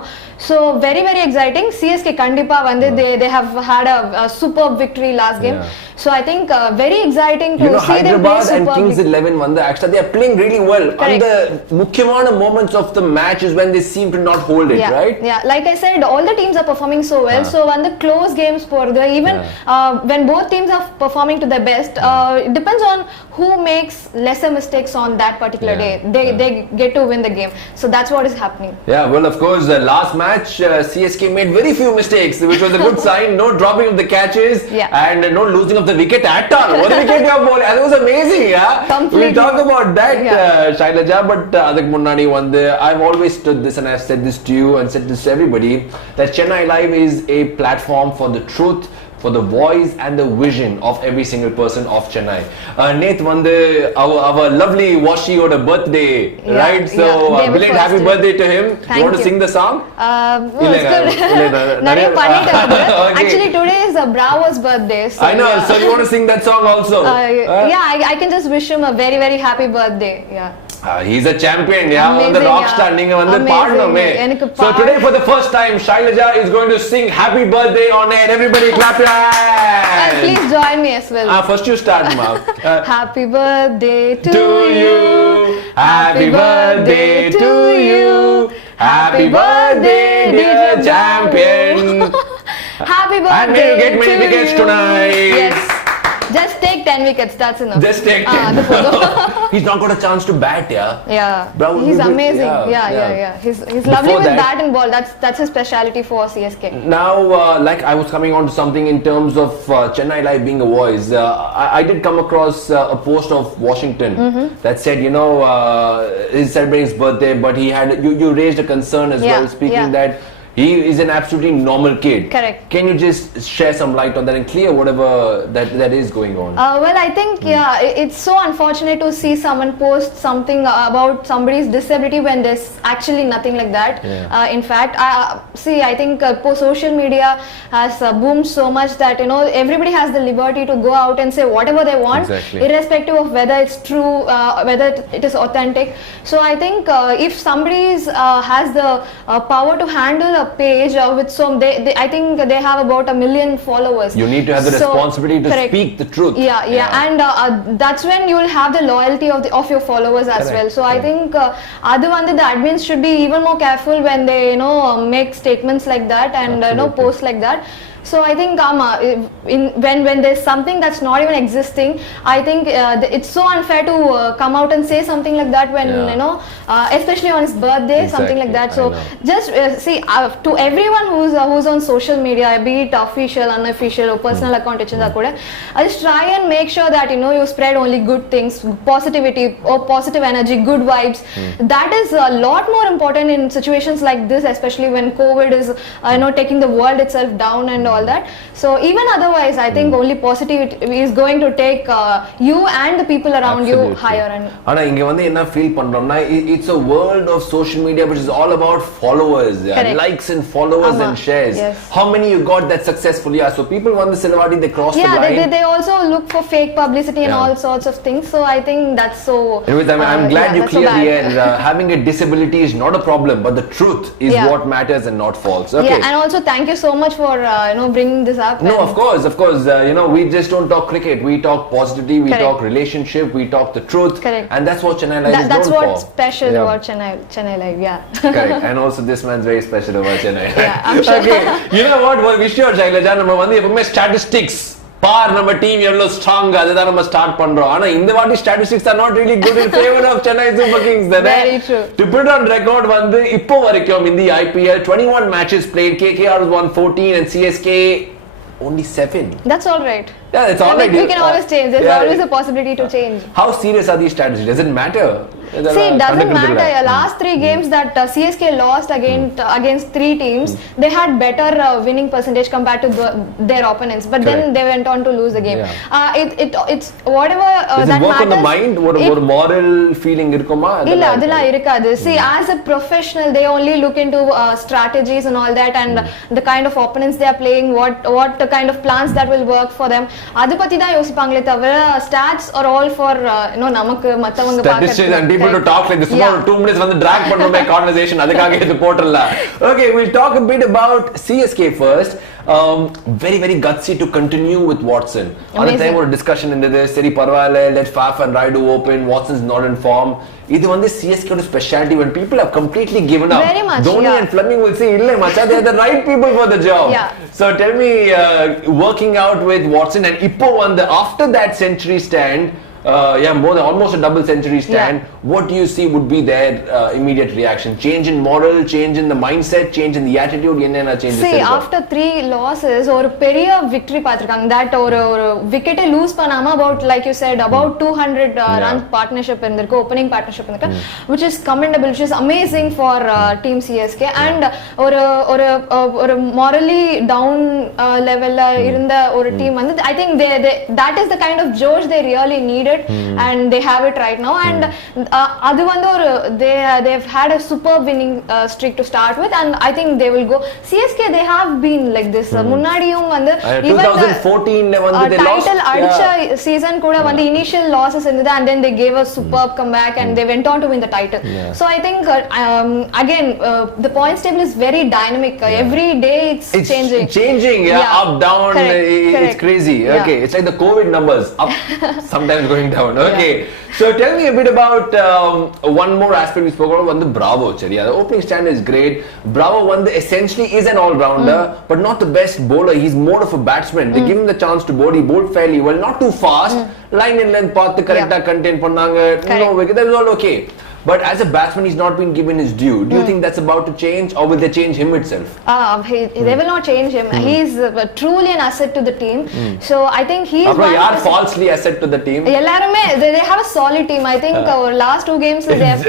So very exciting. CSK kandipa vande they have had a superb victory last game. So I think very exciting to You know, see them play Hyderabad and Kings superbly. 11 வந்து actually they are playing really well. Correct. And the முக்கியமான moments of the match is when they seem to not hold it, right? Yeah, like I said, all the teams are performing so well. So when the close games போறது, even when both teams are performing to their best, it depends on who makes lesser mistakes on that particular day. They get to win the game. So that's what is happening. Yeah, well, of course, last match CSK made very few mistakes, which was a good sign. No dropping of the catches and no losing of the wicket at all. What a wicket you have bowled! That was amazing, yeah. Completely. We'll talk about that, Shailaja. But aduk munnadi vande, I've always stood this and I've said this to you and said this to everybody, that Chennai Live is a platform for the truth, for the voice and the vision of every single person of Chennai. Nate vande, our lovely Washi oda birthday, right? So belated happy birthday to him. Thank you want to you. sing the song? It's good. நிறைய பண்ணிட்டேன் அது. Actually today is Bravo's birthday. So I know. So you want to sing that song also? Yeah, I can just wish him a very very happy birthday. Yeah. He's a champion, yeah. Amazing, On the rock star, நீங்க வந்து பாடணுமே. So today for the first time, Shailaja is going to sing happy birthday on air. Everybody clap your hands. Please join me as well. First you start, ma. Happy birthday to you. Happy birthday to you. Happy birthday, dear champion. Happy birthday. And may you get many wickets tonight. Yes. Just take 10 wickets, that's enough. Just take 10. He's not got a chance to bat, yeah. Yeah. Bravo, he's good. amazing. Yeah. He's lovely with bat and ball. That's his speciality for CSK. Now, like I was coming on to something in terms of Chennai Live being a voice. I did come across a post of Washington that said, you know, he's celebrating his birthday, but he had you raised a concern as well, speaking that he is an absolutely normal kid. Correct. Can you just share some light on that and clear whatever that is going on? Well, I think it's so unfortunate to see someone post something about somebody's disability when there's actually nothing like that. In fact, I think social media has boomed so much that everybody has the liberty to go out and say whatever they want, irrespective of whether it's true, whether it is authentic. So I think if somebody has the power to handle a page with I think they have about 1 million followers. You need to have the responsibility to speak the truth. Yeah. And that's when you will have the loyalty of your followers as well. So I think the admins should be even more careful when they make statements like that and post like that. So I think when there's something that's not even existing, I think it's so unfair to come out and say something like that when especially on his birthday, something like that. So just see to everyone who's on social media, be it official, unofficial or personal account vechindha kuda, just try and make sure that you spread only good things, positivity or positive energy, good vibes. That is a lot more important in situations like this, especially when COVID is taking the world itself down and all that. So even otherwise, I think only positivity is going to take you and the people around you higher. And ana inga vandu enna feel pandromna, it's a world of social media which is all about followers, likes and followers and shares. How many you got that successfully? So people want the Silvadi, they cross the line. They also look for fake publicity and all sorts of things. So I think that's so anyways, I'm glad you cleared the air. Having a disability is not a problem, but the truth is what matters and not false. Okay. And also thank you so much for bringing this up. No, of course. We just don't talk cricket. We talk positivity, we talk relationship, we talk the truth. Correct. And that's what Chennai Live is known for. That's what's special about Chennai Live, Correct. And also this man's very special about Chennai. I'm sure. Okay. You know what? We sure, Shailaja, நம்ம வந்து எப்பவுமே statistics நம்ம team எவ்வளவு strong அதுதான் நம்ம start பண்றோம். ஆனா இந்த வாட்டி statistics are not really good in favor of Chennai Super Kings. Very true. To put on record வந்து இப்போ வரைக்கும் in the IPL 21 matches played, KKR has won 14 and CSK only 7. That's all right. Yeah, it's all right. We can always change. There's always a possibility to change. How serious are these statistics? Does it matter? See, it doesn't matter. Last 3 games that CSK lost against 3 teams, they had better winning percentage compared to their opponents. But then they went on to lose the game. It's whatever does that it work matters. On the mind? What moral feeling irukuma? Illa adula irukadu. See, as a professional, they only look into strategies and all that, and the kind of opponents they are playing, what kind of plans that will work for them. Adu patti da yosipangale thavara stats are all for namakku mattavanga statistics and people people to talk like this. Tomorrow 2 minutes வந்து drag பண்ணுமே conversation அதுக்காக இது போட்றலாம். Okay, we'll talk a bit about CSK first. Very very gutsy to continue with Watson. At the time ஒரு discussion இருந்தது. சரி பரவாயில்லை, let Faf and Raidu open. Watson's not in form. இது வந்து CSK ஓட specialty when people have completely given up. Very much, Dhoni and Fleming will say இல்ல மச்சா, they are the right people for the job. So tell me, working out with Watson and இப்போ வந்து after that century stand, more than almost a double century stand. What do you see would be their immediate reaction? Change in moral, change in the mindset, change in the attitude. Enna changes? See, after 3 losses or பெரிய victory பாத்திருக்காங்க. That ஒரு wicket lose பண்ணாம about, like you said, about 200 runs partnership இருந்திருக்கு, opening partnership இருந்திருக்கு, which is commendable, which is amazing for team CSK. And ஒரு morally down level இருந்த ஒரு team வந்து, I think they that is the kind of Josh they really needed. And they have it right now, and adu vandu or they've had a superb winning streak to start with, and I think they will go. CSK, they have been like this munnadiyum vandu even 2014 la vandu they lost title adicha season kuda vandu initial losses irundha, and then they gave a superb comeback and they went on to win the title. So I think again the points table is very dynamic. Every day it's changing, up down. It's crazy. Okay, it's like the COVID numbers, up sometimes going down. Okay, so tell me a bit about one more aspect we spoke about, the Bravo. The opening stand is great. Bravo essentially is an all-rounder, but not the best bowler. He's more of a batsman. They give him the chance to bowl. He bowled fairly well, not too fast. Line and length path correct contain pannanga. That was all okay. But as a batsman, he's not been given his due. Do you think that's about to change, or will they change him itself? They will not change him. He's truly an asset to the team. So I think he's falsely asset to the team. They have a solid team. I think our last 2 games they have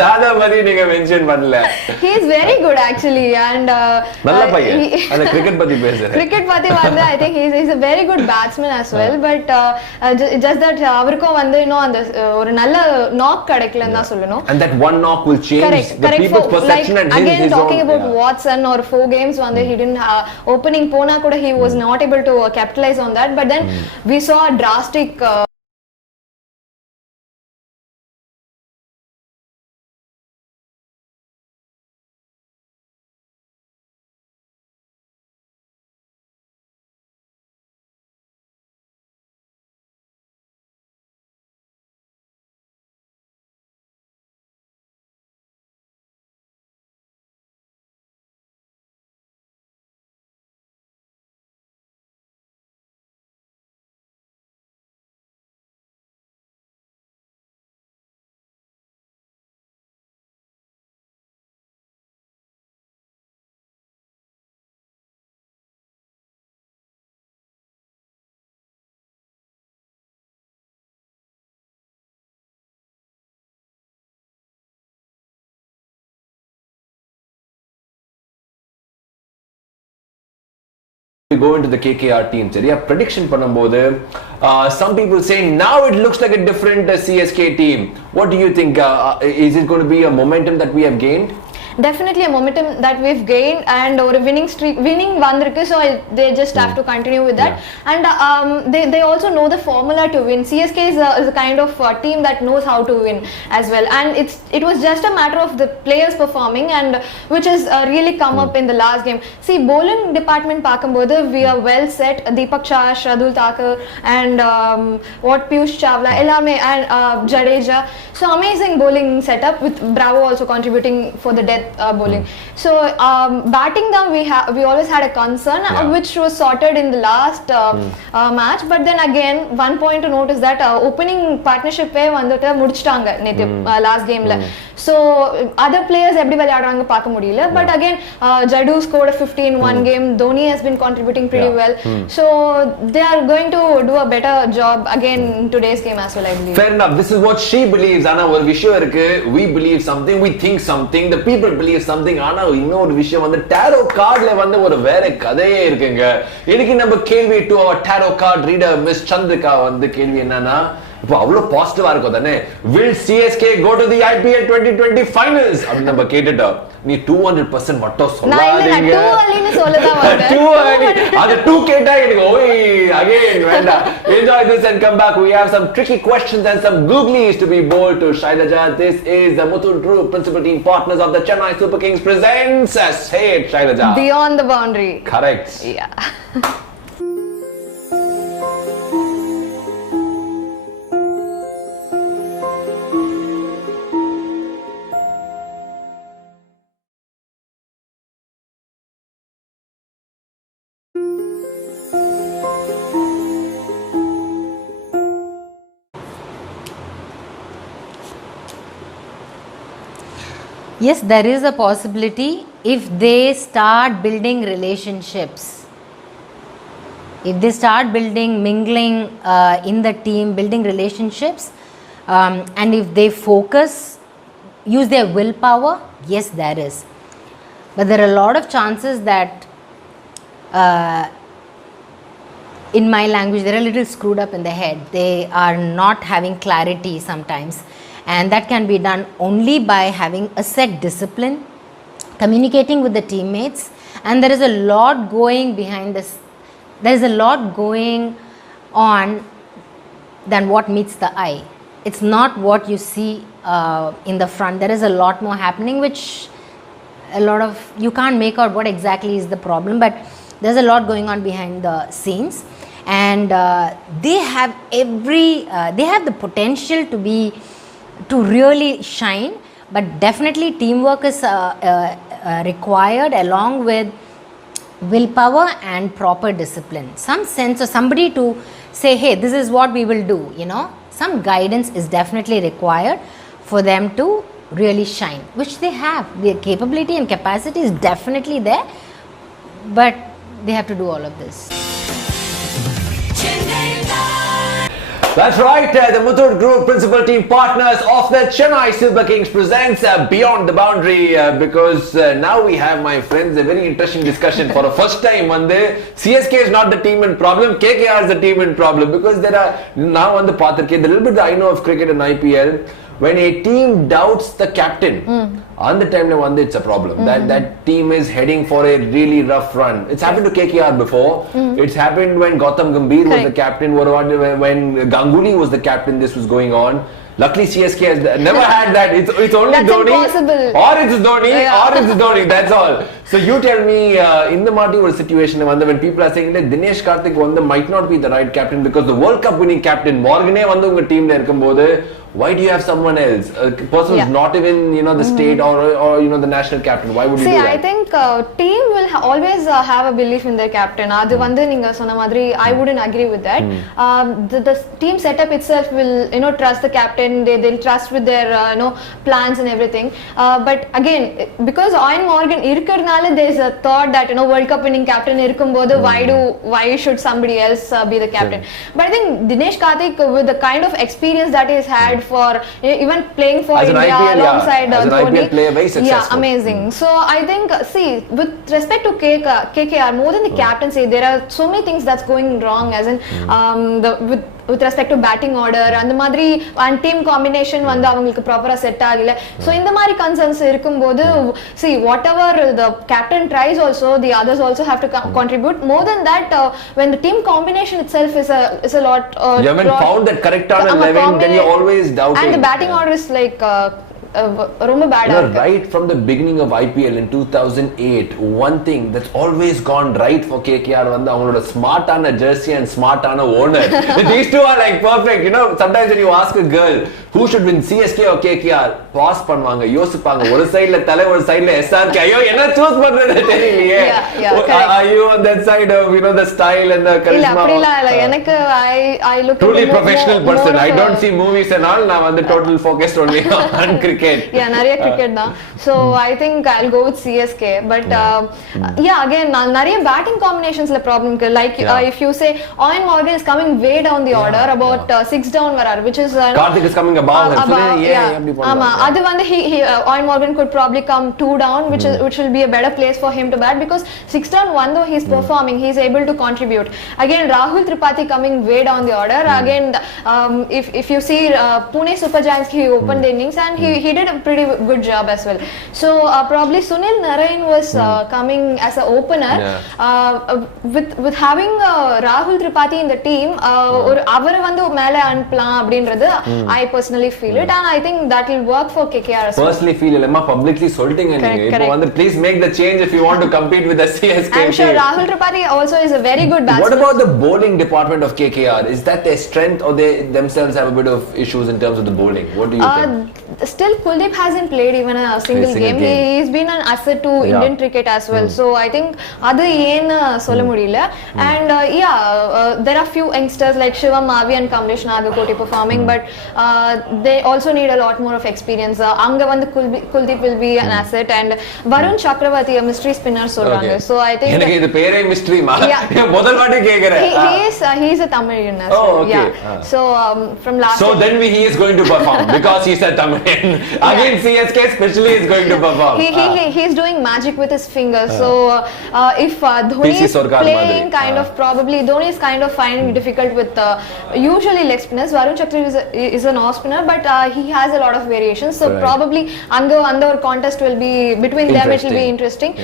jada mari neenga mention pannala. He is very good actually, and nalla paiyan and cricket patti pesra. Cricket patti vandu I think he's a very good batsman as well, but just that avarku vandu and ஒரு நல்ல knock kadakilanu da sollanum, and that one knock will change the people's perception, and again talking about Watson or 4 games vandu he didn't opening pona kuda he was not able to capitalize on that, but then we saw a drastic we go into the KKR team. Prediction பண்ணும்போது some people say now it looks like a different CSK team. What do you think? Is it going to be a momentum that we have gained? Definitely a momentum that we've gained, and or a winning vandirukku, so they just have to continue with that. And they also know the formula to win. CSK is a kind of team that knows how to win as well, and it was just a matter of the players performing, and which has really come up in the last game. See, bowling department paakumbodhu we are well set. Deepak Shah, Shardul Thakur, and Piyush Chawla ellame, and Jadeja, so amazing bowling setup with Bravo also contributing for the death bowling. So batting them we always had a concern, which was sorted in the last match, but then again one point to note is that opening partnership vandute mudichitaanga nethu last game la. So other players eppadi vilayadranga paaka mudiyala, but again Jadu scored a 15 one game. Dhoni has been contributing pretty well, so they are going to do a better job again in today's game as well, I believe. Fair enough. This is what she believes. Ana ஒரு விஷயம் இருக்கு, we believe something, we think something, the people believe something. ஆனா இன்னொரு விஷயம் வந்து tarot கார்ட்ல வந்து ஒரு வேற கதையே இருக்குங்க. இன்னைக்கு நம்ம கேள்வி to our tarot card reader Miss Chandrika வந்து கேள்வி என்னன்னா, இப்போ அவ்வளவு பாசிட்டிவா இருக்கும் தானே. Will CSK go to the IPL 2020 finals அப்படி நம்ம கேட்டுட்டோம். நீ 200% மட்டும் சொல்லாதீங்க. நான் too early சொல்லதான் வந்தேன். Too early. அது 2 கேட்டா எனக்கு ஓய் again வேண்டாம். Enjoy this and come back. We have some tricky questions and some googlies to be bold to Shailaja. This is the Muthoot Group principal team partners of the Chennai Super Kings presents Syed, Shailaja. Beyond the boundary. Correct. Yeah. Yes, there is a possibility if they start building relationships. If they start building, mingling in the team, building relationships, and if they focus, use their willpower, yes, there is. But there are a lot of chances that, in my language, they're a little screwed up in the head. They are not having clarity sometimes. And that can be done only by having a set discipline, communicating with the teammates, and there is a lot going behind this. There is a lot going on than what meets the eye. It's not what you see in the front. There is a lot more happening, which you can't make out what exactly is the problem, but there's a lot going on behind the scenes, and they have the potential to really shine, but definitely teamwork is required along with willpower and proper discipline. Some sense of somebody to say, hey, this is what we will do, some guidance is definitely required for them to really shine, which they have. Their capability and capacity is definitely there, but they have to do all of this. That's right, the Muthoot Group principal team partners of the Chennai Super Kings presents Beyond the Boundary, because now we have, my friends, a very interesting discussion for the first time. CSK is not the team in problem, KKR is the team in problem, because there are now on the path, the little bit I know of cricket and IPL, when a team doubts the captain, on the time it's a problem. That team is heading for a really rough run. It's happened to KKR before. It's happened when Gautam Gambhir was the captain. When Ganguly was the captain, this was going on. Luckily, CSK has never had that. It's only That's Dhoni, impossible. or it's Dhoni, or it's Dhoni. That's all. So you tell me, in the Marty situation, when people are saying that Dinesh Karthik might not be the right captain because the World Cup winning captain Morgane unga team la irukumbodhu, why do you have someone else? A person who's not even the state or the national captain. Why would you do that? I think team will always have a belief in their captain. Adu neenga sonna madri, I wouldn't agree with that. The team setup itself will trust the captain. They'll trust with their plans and everything. But again, because Ian Morgan irukadnala, there's a thought that World Cup winning captain irukumbodhu, why should somebody else be the captain? But I think Dinesh Karthik, with the kind of experience that he's had for even playing for India IPL, alongside as an Dhoni, IPL player, very successful. yeah, amazing. So I think, see, with respect to KKR, more than the captaincy, there are so many things that's going wrong, as in with respect to batting order and the madri and team combination vandu avangalukku proper set agala. So indha mari concerns irukumbodhu, see, whatever the captain tries, also the others also have to contribute. More than that, when the team combination itself is a lot, you haven't found that correct on 11, then you're always doubting. And the batting order is like ரொம்ப பேடா இருக்கு. Right from the beginning of IPL in 2008, one thing that's always gone right for KKR avங்களோட ஸ்மார்ட்டான jersey and ஸ்மார்ட்டான owner. These two are like perfect. Sometimes when you ask a girl who should win, CSK or KKR, pause பண்ணுவாங்க, யோசிப்பாங்க. ஒரு சைடுல தலை, ஒரு சைடுல SRK. ஐயோ, என்ன choose பண்றது தெரியலையே. Are you on that side of the style and the charisma? இல்ல அப்படிலாம் இல்ல. எனக்கு I look truly professional person. I don't see movies and all. நான் total focused only on cricket. நிறைய கிரிக்கெட் தான். So I think I'll go with CSK, but again நிறைய batting combinationsல problem இருக்கு. Like if you say Ian Morgan is coming way down the order, about 6 down வராரு, which is Karthik is coming above him. ஆமா அது வந்து Owen Morgan could probably come 2 down, which will be a better place for him to bat, because 6 down 1 though he's performing, he's able to contribute. Again, Rahul Tripathi coming way down the order. Again, if you see Pune Super Giants, he opened the innings and he did a pretty good job as well. So probably Sunil Narayan was coming as an opener. With having Rahul Tripathi in the team, அவரை வந்து மேல அனுப்பலாம் அப்படின்றது I personally feel it, and I think that will work for KKR as well. Personally feel இல்லமா publicly சொல்லிட்டீங்க நீங்க. இப்போ வந்து please make the change if you want to compete with the CSK. I'm sure Rahul Tripathi also is a very good batsman. What about the bowling department of KKR? Is that their strength, or they themselves have a bit of issues in terms of the bowling? What do you think? Still Kuldeep hasn't played even a single game. He's been an asset to Indian cricket as well. So I think adu yen solla mudiyala. And there are few youngsters like Shivam Mavi and Kamlesh Nagakoti performing, but they also need a lot more of experience. Anga vandu Kuldeep will be an asset, and Varun Chakravarti, a mystery spinner solranga. So I think எனக்கு இது பேரே mystery மா. முதல் வாட்டி கேக்குறேன். He is a Tamilian as well. Yeah. So from last So then he is going to perform because he's a Tamilian. Again CSK especially is going to perform. He's doing magic with his fingers. So if Dhoni is playing kind of, probably Dhoni is kind of finding it difficult with usually leg spinners. Varun Chakravarti is an off spinner, but he has a lot of variations. So probably under contest will be between them. It will be interesting.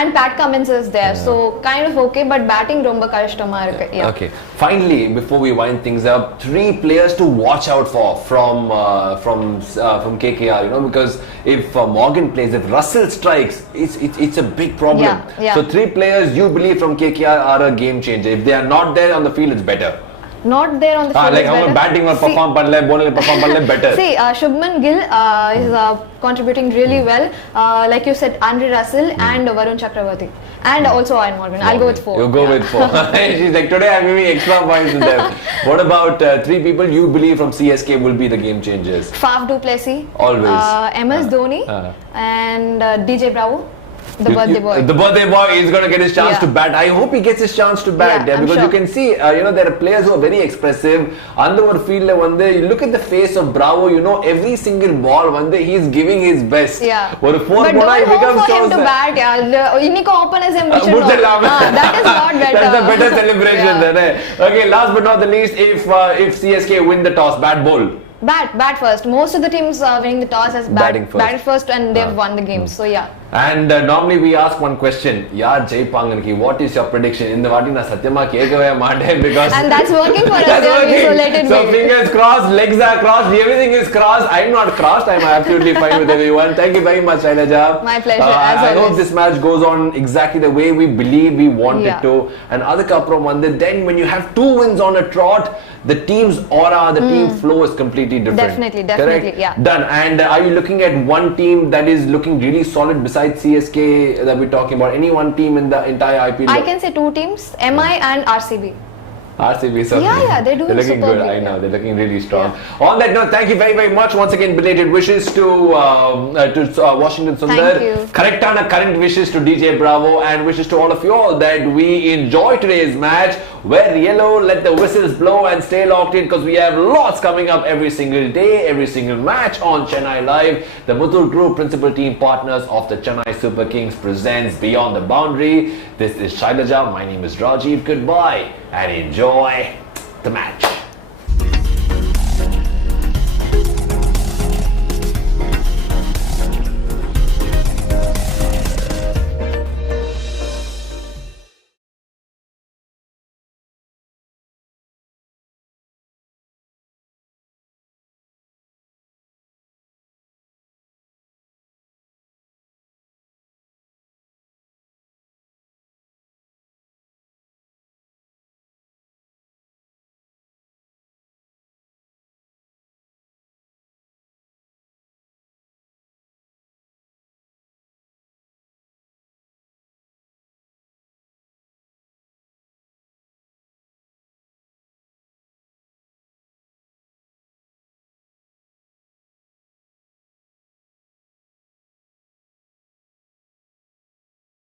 And Pat Cummins is there, so kind of okay, but batting romba kashtama irukku. Okay, finally before we wind things up, 3 players to watch out for from KKR, you know, because if Morgan plays, if Russell strikes, it's a big problem. So 3 players you believe from KKR are a game changer. If they are not there on the field, it's better. Not there on the field. Like how batting or perform panle, bowling perform panle better. See, Shubman Gill is contributing really well. Like you said, Andre Russell and Varun Chakravarti, and also Owen Morgan. I'll go with 4. You go with 4. She's like, today I'm giving extra points to them. What about 3 people you believe from CSK will be the game changers? Faf du Plessis. Always. MS Dhoni and DJ Bravo. The birthday boy. The birthday boy is going to get his chance to bat. I hope he gets his chance to bat because you can see, there are players who are very expressive. On the field, you look at the face of Bravo, you know, every single ball, he's giving his best. But don't hope for him to bat. Inniko openers him that is not better. That's the better celebration then. Okay, last but not the least, if CSK win the toss, bat, bowl. Bat first. Most of the teams winning the toss has batted first, and they've won the game. So And normally we ask one question. Yaar Jaipanganki, what is your prediction? In the vaati na satyama kekave maate because and that's working for us. So fingers crossed, legs are crossed, everything is crossed. I'm not crossed. I'm absolutely fine with everyone. Thank you very much, Shailaja. My pleasure. I hope this match goes on exactly the way we believe we want it to. And adukaprom then when you have 2 wins on a trot, the team's aura, the team flow is completely different. Definitely, correct? Done. And are you looking at one team that is looking really solid besides CSK that we're talking about? Any one team in the entire IPL? I can say 2 teams, MI and RCB. RCB, so they're doing looking good. I know they're looking really strong. On that note, thank you very, very much once again. Belated wishes to Washington Sundar. Thank you. Current wishes to DJ Bravo, and wishes to all of you all that we enjoy today's match. Wear yellow, let the whistles blow, and stay locked in because we have lots coming up every single day, every single match on Chennai Live. The Muthoot Group principal team partners of the Chennai Super Kings presents Beyond the Boundary. This is Shailaja. My name is Rajiv. Goodbye and enjoy the match.